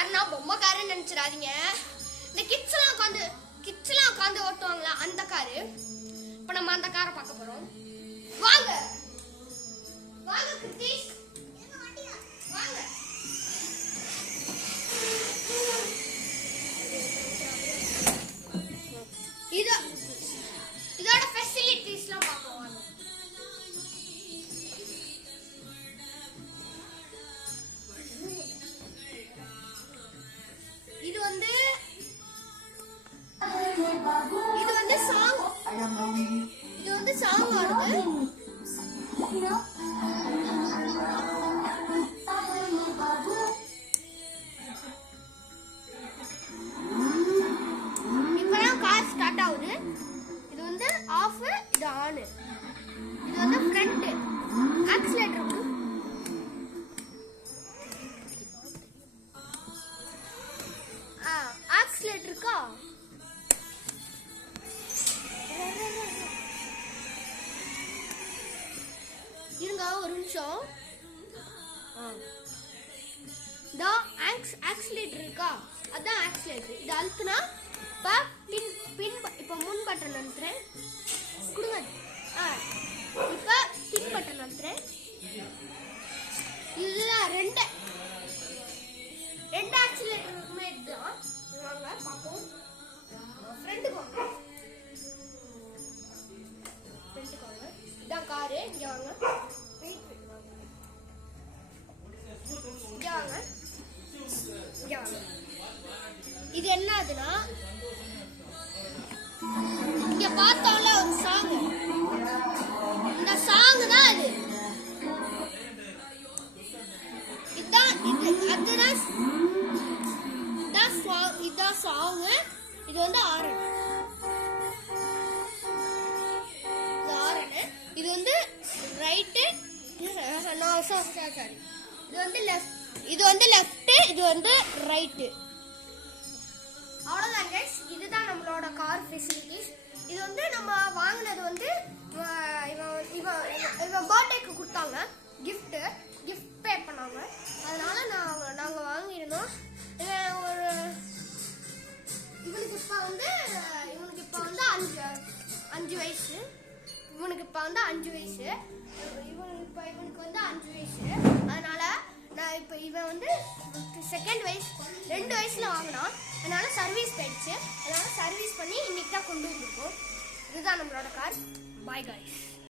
Karnaugh பொம்மை காருன்னு நினைச்சிடாதீங்க. இந்த kids எல்லாம் உட்காந்து ஓட்டுவாங்களா அந்த காரு. இப்ப நம்ம அந்த காரை பார்க்க போறோம். வாங்க வாங்க கிருத்திஷ், வாங்க. இதோட ஃபெசிலிட்டிஸ்லாம் பார்ப்போம். இது வந்து சாங் ஆடுது. இப்பதான் கார் ஸ்டார்ட் ஆகுது. இது வந்து ஆஃப், இது ஆன். இது வந்து ஃப்ரண்ட் ஆக்சிலேட்டர். ஆக்சிலேட்டர் இருக்கா? இருங்க ஒரு நிமிஷம். ஆக்சிலேட்டர் இருக்கா? அதான் ஆக்சிலேட்டர். இது அழுத்துனா இப்ப முன் பட்டன் அழுத்துறேன். கொடுங்க. இப்ப பின் பட்டன் அழுத்துறேன். இதுல ரெண்டு ஆக்சிலேட்டர் இருக்குமே. இதுதான். வாங்க பாப்போம். ஃப்ரண்ட்டுக்கு வாங்க. இதான் காரு. இங்க வாங்க. இது என்னதுன்னா, இங்க பார்த்தால ஒரு சாங். இந்த சாங் தான் இது. இதான் சாங். இது வந்து ஆரன். இது வந்து ரைட்டு. சாரி, இது வந்து லெஃப்ட். இது வந்து லெஃப்ட், இது வந்து ரைட்டு. அவ்வளோதான் கைஸ். இதுதான் நம்மளோட கார் ஃபெசிலிட்டிஸ். இது வந்து நம்ம வாங்கினது வந்து இவன் பர்த்டேக்கு கொடுத்தாங்க. கிஃப்ட் பே பண்ணாங்க. அதனால நாங்கள் வாங்கியிருந்தோம். இவனுக்கு இப்போ வந்து 5 வயசு. இவனுக்கு வந்து 5 வயசு. அதனால நான் இப்போ இவன் வந்து செகண்ட் வயசு 2 வயசுல வாங்கினான். அதனால சர்வீஸ் போயிடுச்சு. அதனால சர்வீஸ் பண்ணி இன்னைக்கு தான் கொண்டு வந்திருக்கோம். இதுதான் நம்மளோட கார். Bye guys.